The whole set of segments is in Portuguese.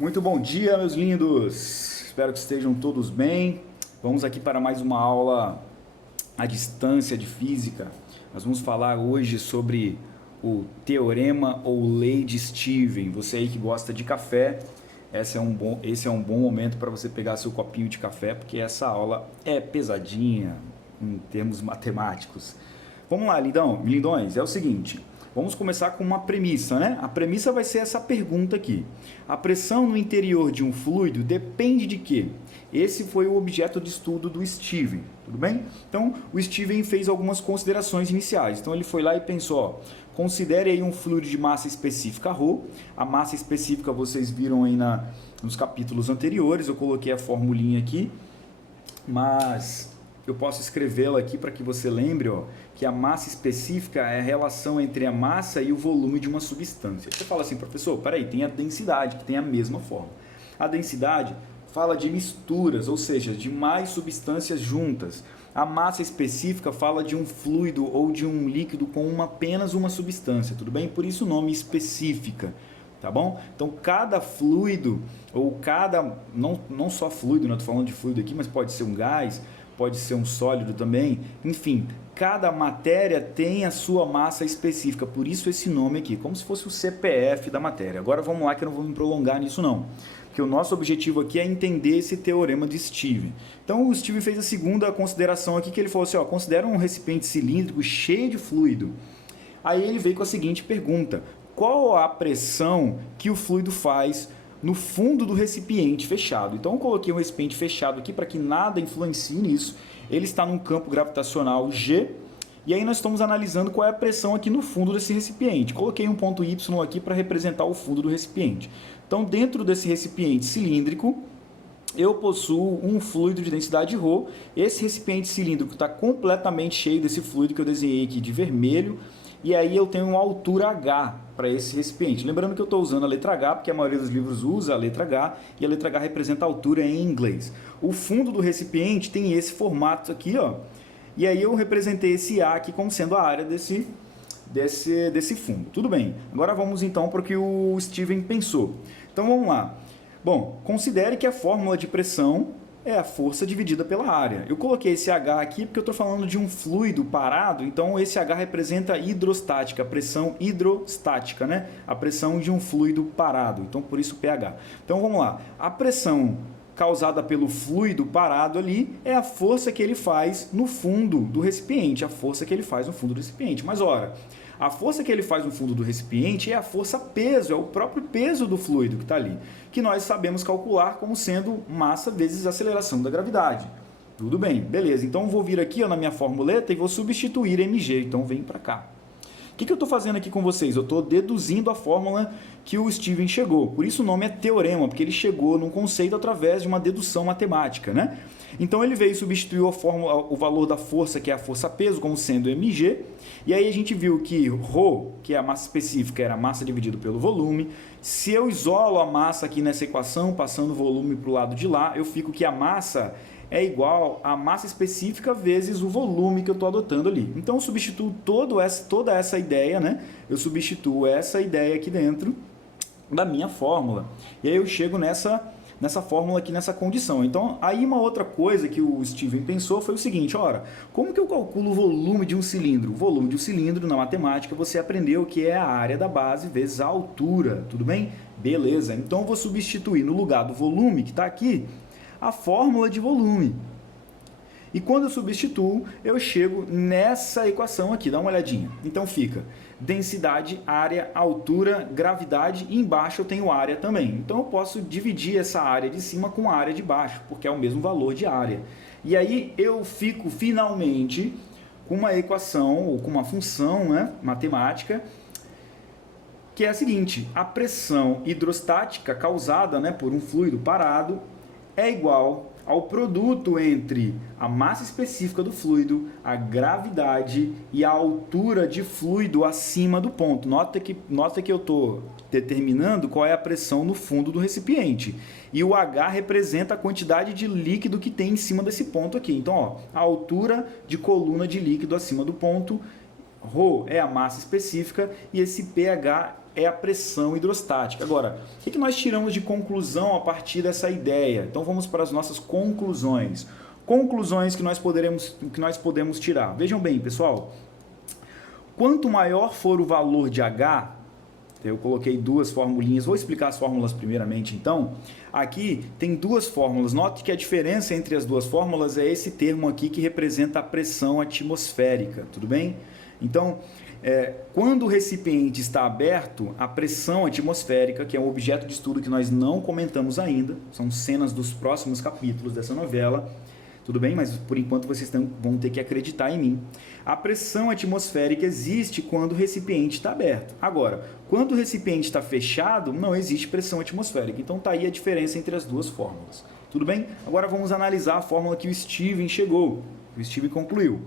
Muito bom dia, meus lindos! Espero que estejam todos bem. Vamos aqui para mais uma aula à distância de física. Nós vamos falar hoje sobre o teorema ou lei de Steven. Você aí que gosta de café, esse é um bom momento para você pegar seu copinho de café, porque essa aula é pesadinha em termos matemáticos. Vamos lá, lindões, é o seguinte. Vamos começar com uma premissa, né? A premissa vai ser essa pergunta aqui. A pressão no interior de um fluido depende de quê? Esse foi o objeto de estudo do Steven, tudo bem? Então, o Steven fez algumas considerações iniciais. Então, ele foi lá e pensou, ó, considere aí um fluido de massa específica ρ. A massa específica vocês viram aí nos capítulos anteriores, eu coloquei a formulinha aqui, mas eu posso escrevê-la aqui para que você lembre, ó, que a massa específica é a relação entre a massa e o volume de uma substância. Você fala assim, professor, peraí, tem a densidade, que tem a mesma forma. A densidade fala de misturas, ou seja, de mais substâncias juntas. A massa específica fala de um fluido ou de um líquido com apenas uma substância, tudo bem? Por isso o nome específica, tá bom? Então cada fluido, ou cada, não só fluido, não estou falando de fluido aqui, mas pode ser um gás, pode ser um sólido também, enfim, cada matéria tem a sua massa específica, por isso esse nome aqui, como se fosse o CPF da matéria. Agora vamos lá que eu não vou me prolongar nisso não, porque o nosso objetivo aqui é entender esse teorema de Steven. Então o Steven fez a segunda consideração aqui, que ele falou assim, ó, considera um recipiente cilíndrico cheio de fluido. Aí ele veio com a seguinte pergunta, qual a pressão que o fluido faz no fundo do recipiente fechado? Então eu coloquei um recipiente fechado aqui para que nada influencie nisso. Ele está num campo gravitacional G, e aí nós estamos analisando qual é a pressão aqui no fundo desse recipiente. Coloquei um ponto Y aqui para representar o fundo do recipiente. Então dentro desse recipiente cilíndrico, eu possuo um fluido de densidade ρ. Esse recipiente cilíndrico está completamente cheio desse fluido que eu desenhei aqui de vermelho, e aí eu tenho uma altura H para esse recipiente. Lembrando que eu estou usando a letra H, porque a maioria dos livros usa a letra H, e a letra H representa a altura em inglês. O fundo do recipiente tem esse formato aqui, ó, e aí eu representei esse A aqui como sendo a área desse fundo. Tudo bem, agora vamos então para o que o Steven pensou. Então vamos lá. Bom, considere que a fórmula de pressão é a força dividida pela área. Eu coloquei esse H aqui porque eu estou falando de um fluido parado, então esse H representa a hidrostática, a pressão hidrostática, né? A pressão de um fluido parado, então por isso pH. Então vamos lá, a pressão causada pelo fluido parado ali é a força que ele faz no fundo do recipiente, a força que ele faz no fundo do recipiente. Mas ora, a força que ele faz no fundo do recipiente é a força peso, é o próprio peso do fluido que está ali, que nós sabemos calcular como sendo massa vezes aceleração da gravidade. Tudo bem, beleza. Então eu vou vir aqui ó, na minha formuleta e vou substituir mg, então vem para cá. O que eu estou fazendo aqui com vocês? Eu estou deduzindo a fórmula que o Steven chegou. Por isso o nome é teorema, porque ele chegou num conceito através de uma dedução matemática, né? Então ele veio substituir a fórmula, o valor da força, que é a força-peso, como sendo mg. E aí a gente viu que ρ, que é a massa específica, era a massa dividido pelo volume. Se eu isolo a massa aqui nessa equação, passando o volume para o lado de lá, eu fico que a massa é igual a massa específica vezes o volume que eu estou adotando ali. Então eu substituo toda essa ideia, né? Eu substituo essa ideia aqui dentro da minha fórmula. E aí eu chego nessa fórmula aqui, nessa condição. Então, aí uma outra coisa que o Steven pensou foi o seguinte, ora, como que eu calculo o volume de um cilindro? O volume de um cilindro, na matemática, você aprendeu que é a área da base vezes a altura, tudo bem? Beleza, então eu vou substituir no lugar do volume que está aqui, a fórmula de volume. E quando eu substituo, eu chego nessa equação aqui, dá uma olhadinha. Então fica densidade, área, altura, gravidade, e embaixo eu tenho área também. Então eu posso dividir essa área de cima com a área de baixo, porque é o mesmo valor de área. E aí eu fico finalmente com uma equação, ou com uma função, né, matemática, que é a seguinte, a pressão hidrostática causada, né, por um fluido parado é igual ao produto entre a massa específica do fluido, a gravidade e a altura de fluido acima do ponto. Nota que eu estou determinando qual é a pressão no fundo do recipiente. E o H representa a quantidade de líquido que tem em cima desse ponto aqui. Então, ó, a altura de coluna de líquido acima do ponto, ρ é a massa específica e esse pH é a pressão hidrostática. Agora, o que nós tiramos de conclusão a partir dessa ideia? Então vamos para as nossas conclusões. Conclusões que nós podemos tirar. Vejam bem, pessoal, quanto maior for o valor de H, eu coloquei duas formulinhas, vou explicar as fórmulas primeiramente então. Aqui tem duas fórmulas, note que a diferença entre as duas fórmulas é esse termo aqui que representa a pressão atmosférica, tudo bem? Então, quando o recipiente está aberto, a pressão atmosférica, que é um objeto de estudo que nós não comentamos ainda, são cenas dos próximos capítulos dessa novela, tudo bem? Mas por enquanto vocês vão ter que acreditar em mim. A pressão atmosférica existe quando o recipiente está aberto. Agora, quando o recipiente está fechado, não existe pressão atmosférica. Então está aí a diferença entre as duas fórmulas. Tudo bem? Agora vamos analisar a fórmula que o Steven chegou, que o Steven concluiu.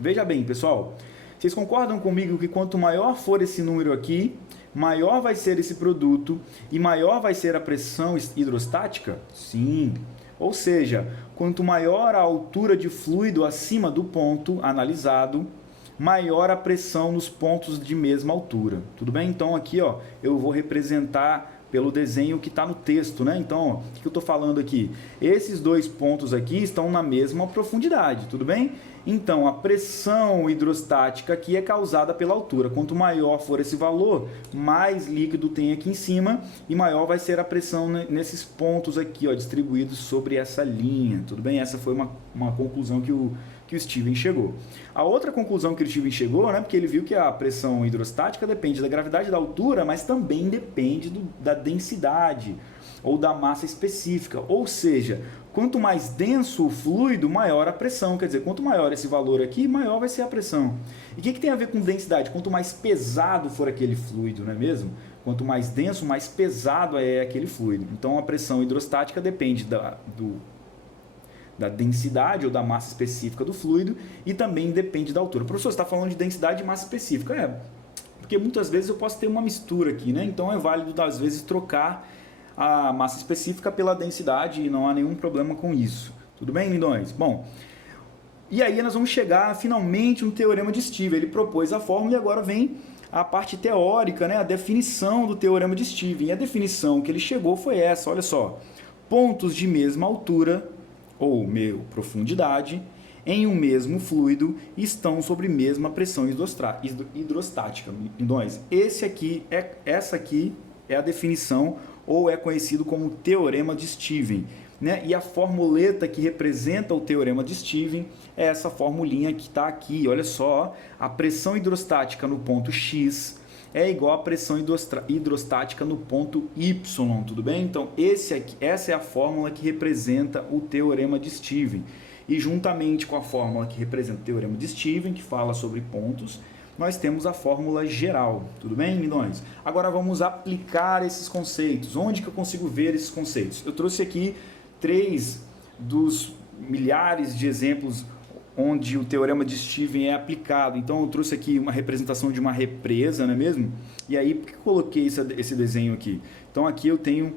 Veja bem, pessoal, vocês concordam comigo que quanto maior for esse número aqui, maior vai ser esse produto e maior vai ser a pressão hidrostática? Sim. Ou seja, quanto maior a altura de fluido acima do ponto analisado, maior a pressão nos pontos de mesma altura. Tudo bem? Então aqui ó, eu vou representar pelo desenho que está no texto, né? Então, ó, o que eu estou falando aqui? Esses dois pontos aqui estão na mesma profundidade, tudo bem? Então, a pressão hidrostática aqui é causada pela altura. Quanto maior for esse valor, mais líquido tem aqui em cima e maior vai ser a pressão nesses pontos aqui, ó, distribuídos sobre essa linha, tudo bem? Essa foi uma conclusão que o Steven chegou. A outra conclusão que o Steven chegou, né, porque ele viu que a pressão hidrostática depende da gravidade da altura, mas também depende da densidade ou da massa específica. Ou seja, quanto mais denso o fluido, maior a pressão. Quer dizer, quanto maior esse valor aqui, maior vai ser a pressão. E o que tem a ver com densidade? Quanto mais pesado for aquele fluido, não é mesmo? Quanto mais denso, mais pesado é aquele fluido. Então, a pressão hidrostática depende da densidade ou da massa específica do fluido e também depende da altura. Professor, você está falando de densidade e massa específica? Porque muitas vezes eu posso ter uma mistura aqui, né? Então é válido, às vezes, trocar a massa específica pela densidade e não há nenhum problema com isso. Tudo bem, lindões? Bom, e aí nós vamos chegar finalmente no teorema de Steven. Ele propôs a fórmula e agora vem a parte teórica, né? A definição do teorema de Steven. E a definição que ele chegou foi essa, olha só. Pontos de mesma altura ou profundidade em um mesmo fluido estão sobre mesma pressão hidrostática. Então, essa aqui é a definição ou é conhecido como teorema de Steven, né? E a formuleta que representa o teorema de Steven é essa formulinha que está aqui. Olha só, a pressão hidrostática no ponto X é igual à pressão hidrostática no ponto Y, tudo bem? Então, essa é a fórmula que representa o teorema de Steven. E juntamente com a fórmula que representa o teorema de Steven, que fala sobre pontos, nós temos a fórmula geral, tudo bem, lindões? Agora vamos aplicar esses conceitos. Onde que eu consigo ver esses conceitos? Eu trouxe aqui 3 dos milhares de exemplos onde o teorema de Steven é aplicado. Então eu trouxe aqui uma representação de uma represa, não é mesmo? E aí, por que eu coloquei esse desenho aqui? Então aqui eu tenho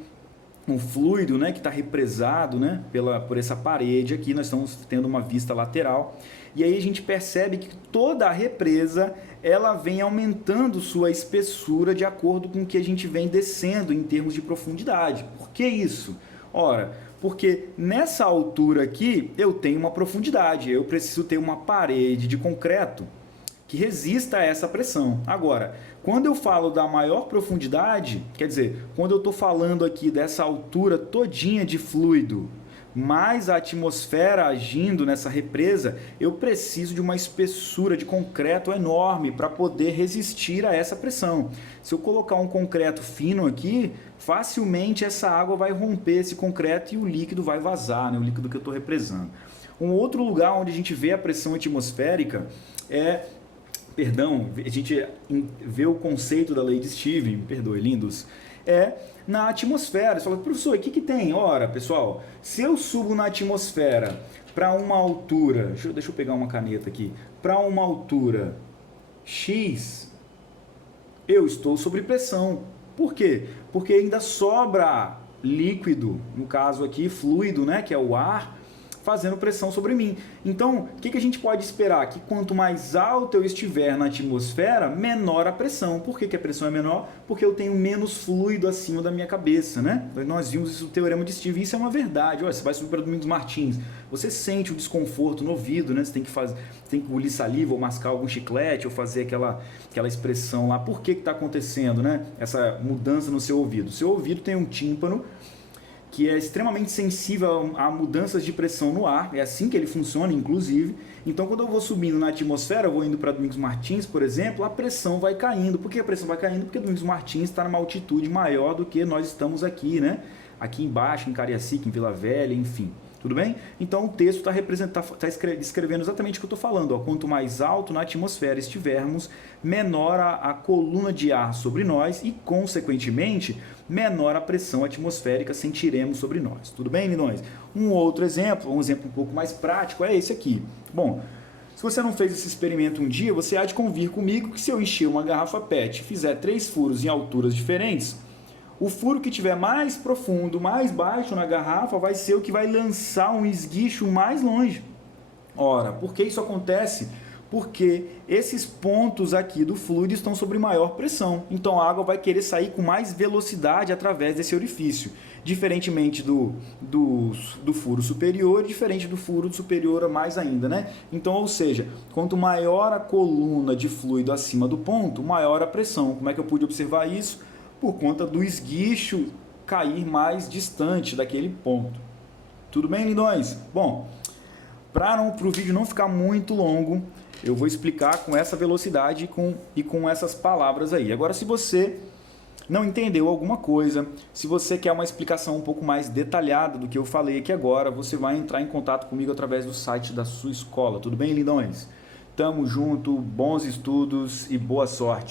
um fluido, né, que está represado, né, por essa parede aqui, nós estamos tendo uma vista lateral. E aí a gente percebe que toda a represa ela vem aumentando sua espessura de acordo com o que a gente vem descendo em termos de profundidade. Por que isso? Ora, porque nessa altura aqui eu tenho uma profundidade, eu preciso ter uma parede de concreto que resista a essa pressão. Agora, quando eu falo da maior profundidade, quer dizer, quando eu estou falando aqui dessa altura todinha de fluido, mais a atmosfera agindo nessa represa, eu preciso de uma espessura de concreto enorme para poder resistir a essa pressão. Se eu colocar um concreto fino aqui, facilmente essa água vai romper esse concreto e o líquido vai vazar, né? O líquido que eu estou represando. Um outro lugar onde a gente vê a pressão atmosférica a gente vê o conceito da lei de Steven, me perdoe, lindos, na atmosfera. Você fala, professor, o que tem? Ora, pessoal, se eu subo na atmosfera para uma altura, deixa eu pegar uma caneta aqui, para uma altura X, eu estou sob pressão. Por quê? Porque ainda sobra líquido, no caso aqui, fluido, né, que é o ar, fazendo pressão sobre mim. Então, o que a gente pode esperar? Que quanto mais alto eu estiver na atmosfera, menor a pressão. Por que a pressão é menor? Porque eu tenho menos fluido acima da minha cabeça, né? Nós vimos isso no Teorema de Stevens, isso é uma verdade. Olha, você vai subir para Domingos Martins, você sente o desconforto no ouvido, né? Você tem que engolir saliva, ou mascar algum chiclete, ou fazer aquela expressão lá. Por que está acontecendo, né? Essa mudança no seu ouvido? O seu ouvido tem um tímpano que é extremamente sensível a mudanças de pressão no ar, é assim que ele funciona, inclusive. Então, quando eu vou subindo na atmosfera, eu vou indo para Domingos Martins, por exemplo, a pressão vai caindo. Por que a pressão vai caindo? Porque Domingos Martins está numa altitude maior do que nós estamos aqui, né? Aqui embaixo, em Cariacica, em Vila Velha, enfim. Tudo bem? Então, o texto está descrevendo exatamente o que eu estou falando. Ó. Quanto mais alto na atmosfera estivermos, menor a coluna de ar sobre nós e, consequentemente, menor a pressão atmosférica sentiremos sobre nós. Tudo bem, lindões? Um outro exemplo, um exemplo um pouco mais prático, é esse aqui. Bom, se você não fez esse experimento um dia, você há de convir comigo que se eu encher uma garrafa PET e fizer 3 furos em alturas diferentes, o furo que tiver mais profundo, mais baixo na garrafa, vai ser o que vai lançar um esguicho mais longe. Ora, por que isso acontece? Porque esses pontos aqui do fluido estão sob maior pressão. Então a água vai querer sair com mais velocidade através desse orifício. Diferentemente do furo superior, diferente do furo superior mais ainda, né? Então, ou seja, quanto maior a coluna de fluido acima do ponto, maior a pressão. Como é que eu pude observar isso? Por conta do esguicho cair mais distante daquele ponto. Tudo bem, lindões? Bom, para o vídeo não ficar muito longo, eu vou explicar com essa velocidade e com essas palavras aí. Agora, se você não entendeu alguma coisa, se você quer uma explicação um pouco mais detalhada do que eu falei aqui agora, você vai entrar em contato comigo através do site da sua escola. Tudo bem, lindões? Tamo junto, bons estudos e boa sorte.